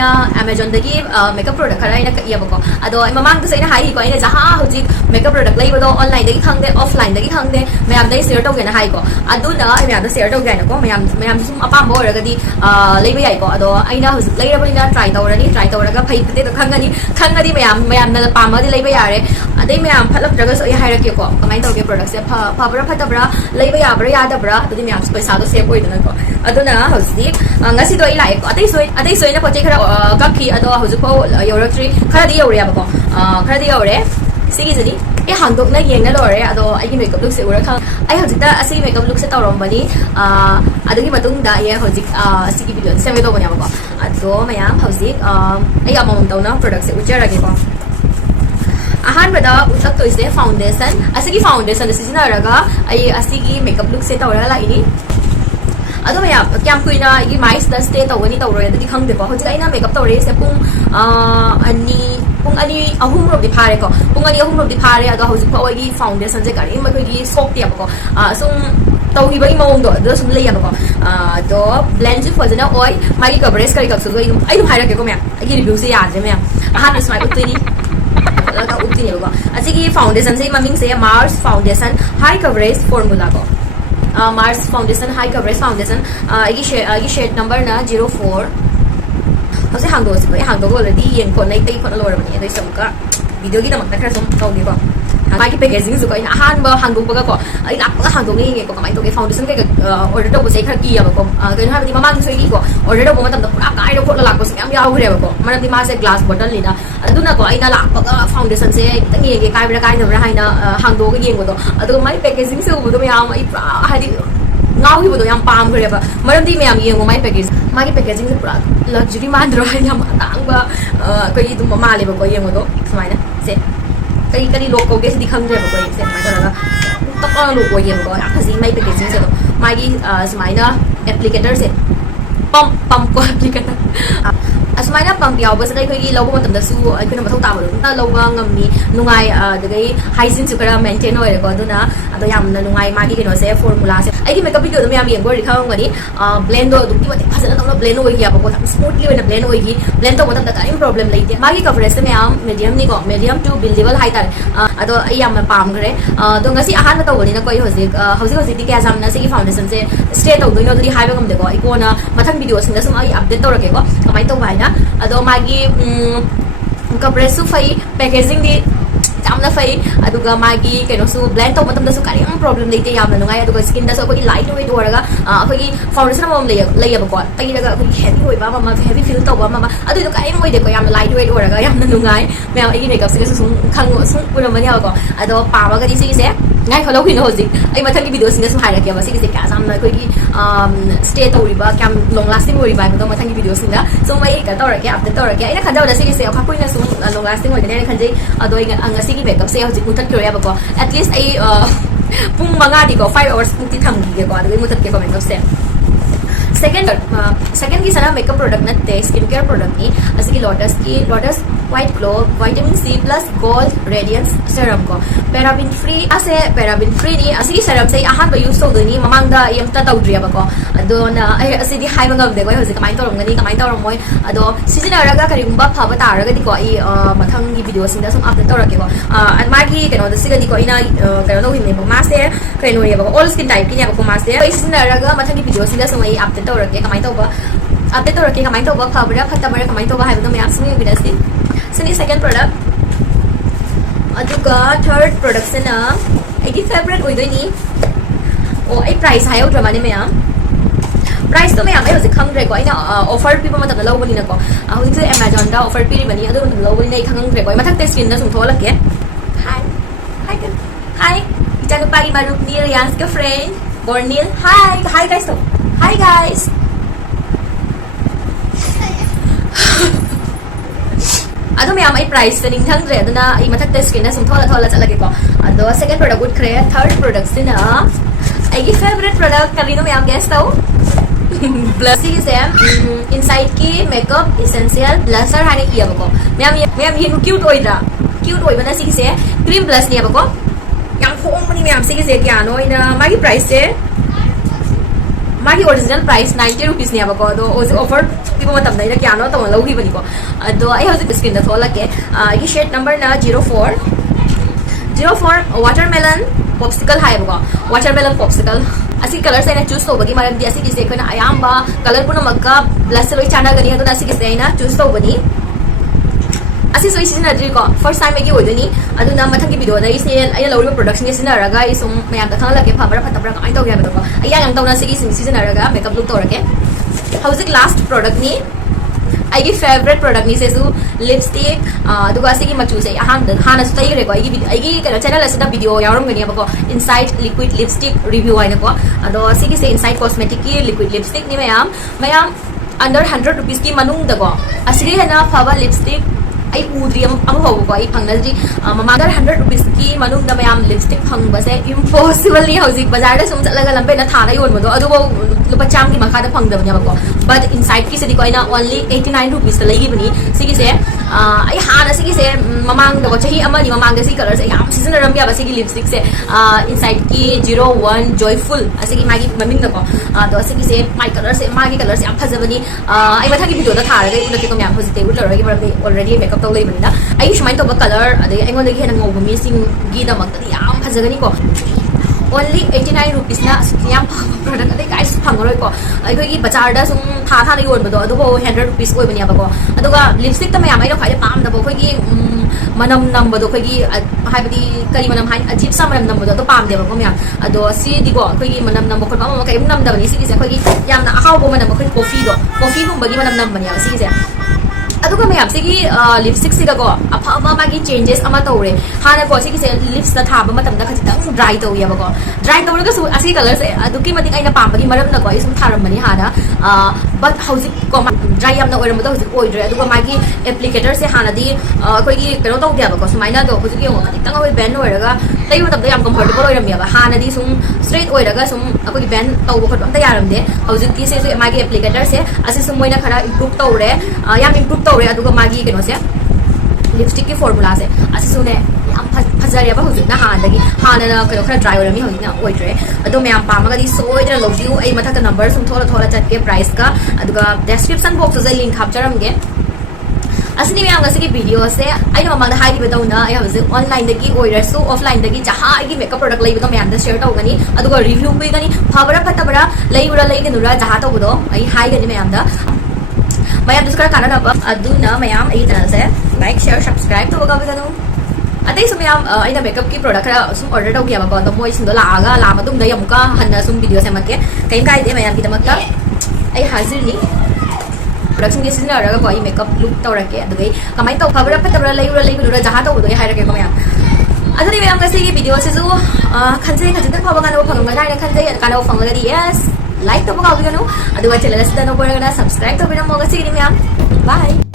aina Amazon dagi makeup product khara aina kaiya bako ado ai mamang da aina hai ko aina jaha hoji makeup product lai bado online dagi khangde offline dagi khangde mayam dai share to gena hai ko aduna ai mayam da share to gena ko mayam sum apam bo ragadi lai ba yai ko ado aina hoji lai rabani da try tawraga phai te to khangadi mayam na pam di lai ba yare adai mayam phalap raga so ai hai rake ko kamai tawge product se phabra phatabra lai ba yabra yadabra adudi mayam paisa do save oi dana ko aduna hoji ngasi do ai lai ko adai soi na poche khara kakhi ado hoji ko yoratri khara di yore abako khara di yore sigi jani e handok na yeng na lore ado ai gi makeup look se ura khang ai hoji da asi makeup look se tawrom bani adagi matung da ye hoji sigi video se me do bani abako ado mayam hoji ai among tawna product se ujara ge ko ahan bada utak to ise foundation asigi foundation sijina raga ai asigi makeup look se tawra la ini ado mayam kyam kuina igi mais da stay tawani tawro ya di khangde ko hoji aina makeup tawre se pung ani ahum ro di phare ko pung ani ahum ro di phare ado hoji ko igi foundation je kari ma ko gi sok ti ko sum tawhi ba imong do sum le ya ko do blend ji fojana oi magi coverage kari ka su go ai dum haira ke ko mayam igi review se ya je mayam ahan is my utini laga utini ko asigi foundation se maming se Mars foundation high coverage formula ko Mars foundation high coverage foundation agi shade number na 04 hause hangdo se ko hangdo already yen ko nai tai ko lor bani dai sam ka video gi damak khara som tau gi ko magi packaging su ko ina han ba hangdo ba ko ai lap ka hangdo ngi ko kamai to ke foundation ke order to se khar ki ya ko ke ha bi mamang se gi ko order to matam da pura kai ro ko la ko se am ya hu re ko manam di ma se glass bottle ni na aduna ko aina lap ka foundation se tangi ge kai bra kai no ra haina hangdo ge yen ko do adu mai packaging se u do ya ai ha di ngau hi bodo yam pam khare ba maram di mayam yengo mai package magi packaging se pura luxury mandro ha yam atang ba ko yi dum ma le ba ko yengo do smaina se kari loko ge se dikhang je ba ko se mai ta la to ko lu ko yengo ko akhasi mai packaging se do magi smaina applicator se pam ko applicator asmaina pam yaw ba sai ko gi logo matam da su ai kuna mathau ta ba do ta logo ngamni nungai dagai hygiene su kara maintain oi ko duna ado yam na nungai magi kino se formula se ai gi makeup video dum yam yeng go ri khang ngani blend do dum ti mate phasana tong blend oi gi ba ko smoothly oi na blend oi gi blend to matam da ka problem leite magi coverage se yam medium ni ko medium to buildable high tar ado ai yam na pam gre do ngasi ahan na to ni na ko hoji ti kya jam na se gi foundation se stay to do no di high ba ngam de ko ai ko na mathang video sing da sum ai update to rake ko kamai to bai na ado magi coverage su fai packaging di jamna fai aduga magi keno su blend to matam da su kari problem leite yamna nungai aduga skin da so ko light way do raga akogi foundation mom lay ba ko tai daga ko heavy hoy ba mama heavy feel to ba mama adu do kai moy de ko yamna light way do raga yamna nungai me ai makeup se su khang su pura mani ha ko ado pa ba ga di si se ngai kholo hin hoji ai mathang ki video sing su hai ra ke ba si ka samna ko gi stay to ri ba kam long lasting ri ba ko mathang ki video sing da so mai ka to ra ke update to ra ke ai na khanjaw da si se ka kuina su long lasting oi ne khanjai ado anga si gi makeup se hoji mutat kyo ya ba ko at least ai pung manga di ko 5 hours muti tham gi ko ado mutat ke ko makeup se second ki sana makeup product na te skincare product ni asigi lotus white glow vitamin C plus gold radiance serum ko paraben free ni asigi serum sai ahan ba use so ni mamang da yam ta taw dria ba ko ado na ai asidi hai ba ngam de ko hosi kamai torom ngani kamai torom moi ado sijina raga kari gumba phaba ta raga di ko ai mathang gi video sing da sum update to rake ko an ma gi keno da siga di ko ina keno no hin ne ba mas de keno ye ba all skin type ki nya ko mas de ai sijina raga mathang gi video sing da sum ai update to rake kamai to ba update to rake kamai to ba phaba phatabara kamai to ba hai ba me am sing gi da sini second product aduga third product se na ai gi favorite oi doi ni o ai price hai out mane me am price to me am ai hosi khang re ko ai na offer pi ma ta lo bani na ko hosi se Amazon da offer pi ri bani adu ma lo bani nei khang re ko mathak te screen na sum thola ke hi itanu pagi marup ni Rian's ka friend Bornil hi guys to hi guys ado me am ai price te ning thang re aduna ai mathak te screen na sum thola chala ke ko ado second product would create third product sina ai gi favorite product karino me am guess tau blush is inside ki makeup essential blusher hani iya ko me am hin cute oi bana si se cream blush ni ba ko ยังคงมันนี่แม่สิเสียกี่อันน้อยนะมากี่ price เจ๊ मागी original price 90 rupees ने बको दो offer पिबो मतम दैना Keanu तो लौगी बनिको दो आई हौजिक screen दा थोलके ये shade number ना 04 watermelon popsicle हाइबको watermelon popsicle असी कलर से चूज तौबगी मरमदी असी किसे खना अयाम्बा कलर पुनमक्का प्लस लोई चानागनी अदुना असी किसे आइना चूज तौबनी असी सोई सिजनद्रीको फर्स्ट टाइम की होदनी अदुना मथंगी वीडियो दा इसे आइना लौरिबा प्रोडक्ट्स ने सिजनरगा इसुम मयाम दा खंगलके फबरा फतबरा कमाई तौगे बदको अया yang तौना सिगी सिजनरगा मेकअप लुक तौरके हौजिक लास्ट प्रोडक्ट नि आइगी फेवरेट प्रोडक्ट नि सेसु लिपस्टिक दुगा सिगी मचु से हाना सु तैगरेको आइगी चैनल असिदा वीडियो यावरमगनी बको इनसाइड लिक्विड लिपस्टिक रिव्यू आइनको अदो सिगी से इनसाइड कॉस्मेटिक की लिक्विड लिपस्टिक नि मयाम अंडर 100 रुपीस की मनुंग दको असिगी हेना फबा लिपस्टिक आई उद्री अमहौको आई फंगनजी ममांदर 100 रुपीस की मनुंग द मयाम लिपस्टिक फंगबसे इम्पॉसिबल नि हौजिक बाजार दा सुम चलगा लंबे ना थाना योनबदो अदुबो लुपा चाम की मखा दा फंगदबने बको बट इनसाइड की सेदी कोइना ओनली 89 रुपीस दा लगी बनी सिगी से आई हाना सिगी से ममांग दको चही अमनी ममांग दा सी कलर से याम सीजन रम या बसिगी लिपस्टिक से इनसाइड की 01 जॉयफुल असिगी मागी ममिंग दको तो सिगी से माई कलर से मागी कलर से याम फजबनी आई मथा की वीडियो दा थारगे उनके को मयाम हौजिते उलरगे बरबे ऑलरेडी मेकअप तौ लेबनिना आई सुमाइन तौबा कलर अदे अइंगोंदगी हेना ngौबा मिसिंगी दमक्तदी याम फजगनी को ओनली 89 रुपीस ना याम प्रोडक्ट अदे गाइस फंगरोय को अइखोगी बाजार दा सुम था था योनबदो अदुबो 100 रुपीस ओइबनी अबको अदुगा लिपस्टिक तमा याम आइनो खाइदे पाम दबो खोगी मनम नंबदो खोगी हाइबदी करी मनम हाइ अजीब सा मनम नंबदो तो पाम देबो मयाम अदो सी दिगो खोगी मनम नंबो खोबा मम कई नम दबनी सिगी से खोगी यामना अहावबो मनम खोगी कॉफी गुंबगी मनम नंबनी सिगी से अदुगा मयाम सिगी लिपस्टिक सिगको अफाबा मागी चेंजेस अमा तौरे हाना को सिगी से लिप्स दा थाबा मतम दा खजितंग ड्राई तौयबको ड्राई तौरगा सु असी कलर से अदुकी मतिक आइना पामबगी मरम न को इसुम थारमनी हाना बट हौजिक को ड्राई यामना ओइरम दो हौजिक ओइद्रे अदुगा मागी एप्लीकेटर से हाना दी कोइगी कनो तौद्याबको सुमाइना दो हौजिक यो खजितंग ओइ बैन ओइरगा तै मतम दा याम कंफर्टेबल ओइरमियाबा हाना दी सुम स्ट्रेट ओइरगा सुम अकोगी बैन तौबो खत अमता यारमदे हौजिक की से मागी एप्लीकेटर से असी सुम मोइना खरा इंप्रूव तौरे याम इंप्रूव तौरे अदुगा मागी केनो से लिपस्टिक की फॉर्मूला से असी सुने याम फजरेबा हुजिना हानदगी हाना केनो खरा ड्राई ओइरमी हुजिना ओइद्रे अदो मयाम पामगदी सोइद्रा लौबिउ आई मथक नंबर सुम थोला थोला चटके प्राइस का अदुगा डिस्क्रिप्शन बॉक्स से लिंक हापचरमगे असनी मयाम गसी की वीडियो से आई ममांग हाई बदौना आई हजिक ऑनलाइन दगी ओइरसु ऑफलाइन दगी जहां आई मेकअप प्रोडक्ट लेबदो मयाम द शेयर तौगनी अदुगा रिव्यू पिगनी फबरा फतबरा लेइबरा लेगनुरा जहां तौबदो आई हाई गनी मयाम द मयाम दुस्करा कानना अदुना मयाम आई चैनल से लाइक शेयर सब्सक्राइब तौगा बिगनु अतई सुम मयाम आइना मेकअप की प्रोडक्ट खरा सुम ऑर्डर तौगिया बको तो मोइ सिंदो लागा ला मतुंग द यमुका हन्ना सुम वीडियो से मके कहीं काइदे मयाम की दमक्का आई हाजिरनी प्रोडक्शन के सिजनरगा को आई मेकअप लुक तौरके अदुगै कमाई तौ फबरा फतबरा लेइबरा जहां तौबदो हाइरके को मयाम अदुनि मयाम गसी की वीडियो से जो खनसे खजितंग फबा गानो फंगमगा नाइ खनसे कानो फंगलगदी यस लाइक तब गाउगनु अदुगा चैनल से दनो बोरगना सब्सक्राइब तबिरम मोगा सिगनि मयाम बाय